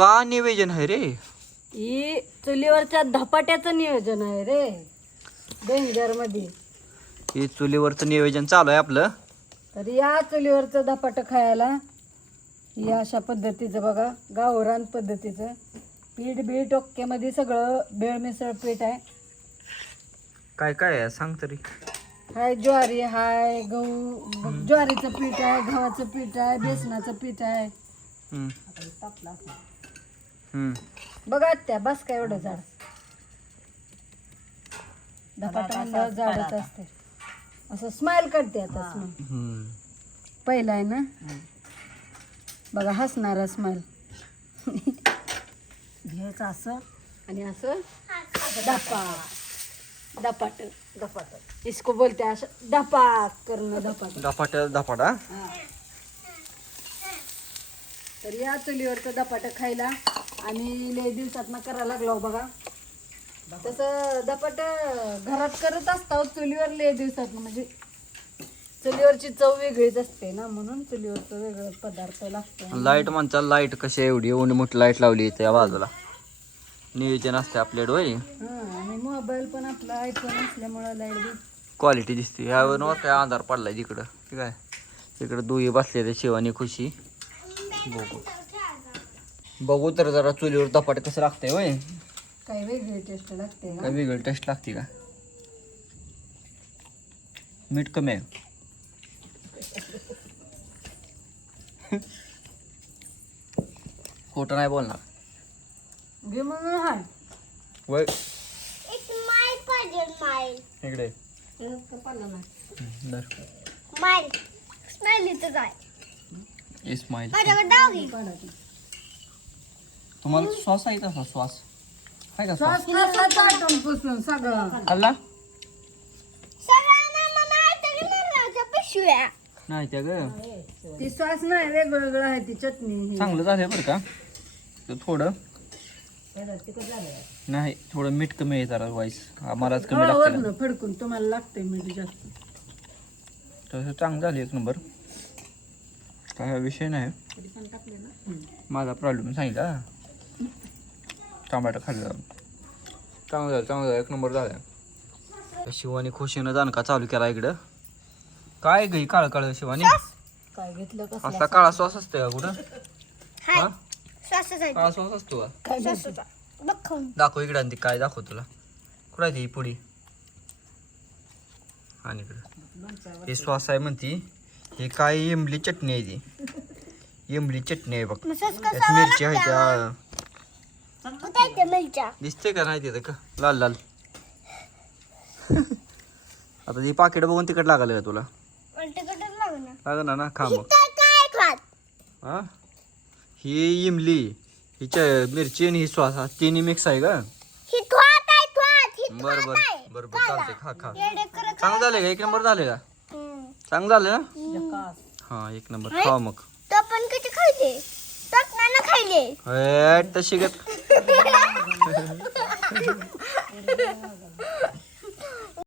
का नियोजन आहे रे? ही चुलीवरच्या धपाट्याचं नियोजन आहे रे, डेंजर मध्ये. हे चुलीवरचं नियोजन चालू आहे आपलं. तर या चुलीवरचं धपाटं खायला ही अशा पद्धतीचं बघा, गावरान पद्धतीचं पीठ बीठ ओक्केमध्ये सगळं बेळ मिसळ पीठ आहे. काय काय आहे सांग तरी. हाय ज्वारी, हाय गहू, ज्वारीचं पीठ आहे, गव्हाचं पीठ आहे, बेसनाचं पीठ आहे. हम्म. हम्म. बघा त्या बस काय एवढं झाड, धपाटा म्हणल्यावर झाडच असते. असं स्माइल करते आता स्माइल. हम्म. पहिला आहे ना बघा, हसणारा स्माइल घ्यायचं असं आणि असं धपाट धपाट इसको बोलते असं धपाट करणं, धपाट. धपाटा. तर या चुलीवरचं धपाट खायला आम्ही लय दिवसात करायला लागलो बघा. तसं धपाट घरात करत असतो, चुलीवर लय दिवसात, म्हणजे चुलीवरची चव वेगळीच असते ना, म्हणून चुलीवरचं वेगळं पदार्थ लागतो. लाईट म्हणता, लाईट कशी एवढी एवढी मोठी लाईट लावली इथे या बाजूला. नियोजन असते आपल्याकडे होय. आणि मोबाईल पण आपला आयफोन असल्यामुळं लाईट क्वालिटी दिसते. ह्यावर काय अंधार पडलाय तिकडं, ठीक आहे. तिकडं दुई बसले ते शिवानी खुशी. बघू तर जरा चुलीवर धपाट कसं लागतंय होय. काही वेगळी टेस्ट लागते काय वेगळी टेस्ट लागते का? मीठ कमी आहे. खोटं नाही बोलणार. घे मग हाय वय It's my puzzle, mine. इकडे पाला नाही. दर Mine. Smile इथं जाय. इस्माईल. माझ्याकडे डावी. तुम्हाला श्वास आहे तसा श्वास आहे का? श्वास खाल्ला चाटून पुसून सगळं. खाल्ला सगळ्यांना मला तरी मरणाच्या पिशव्या. नाही त्या ग, ती श्वास नाही, वेगवेगळं आहे ती चटणी ही. चांगलं झालंय बरं का. तर थोडं नाही, थोडं मीठ कमी आहे जरा वाईस. आम्हालाच कमी लागतं. वरनं फडकून तुम्हाला लागतंय मीठ जास्त. तसं चांगलं झालं एक नंबर. काय विषय नाही. माझा प्रॉब्लेम सांगितला. टमाटर खाल्लं चांगलं झालं एक नंबर झालं. शिवानी खुशीनं दणका चालू केला इकडं. काय गई काळ काळ शिवानी, काय घेतलं कसं असा काळा श्वास असतो का कुठं? हाय. हा? श्वासाचा काळा श्वास असतो का? काय श्वासाचा. बघ खाऊन. दाखव इकडं आणि ती काय दाखव तुला. कुठं आहे ती पुडी आणि इकडं हे श्वास आहे म्हणती. हे काय इमली चटणी आहे ती. इमली चटणी आहे बघ. त्यात मिरची आहे त्या. कुठे मिरच्या? दिसते का नाही तिथं का लाल लाल. आता ती पाकिट बघून तिकट लागलं का तुला? तिकडच लागणार. लागणार ना, खा मग. काय खात? हा, ही इमली, ही मिरची आणि ही श्वास, हा तिन्ही मिक्स आहे का? ही थोत आहे थोत. ही बरं थोत बरं आहे. बरं बरं चालते. खा खा. येडे करत चांगलं झालं का? एक नंबर झाले का? चांगलं झालं ना? हा एक नंबर. खा मग. तो पण कशी खायचे? टोकनानं खायले. तशी गत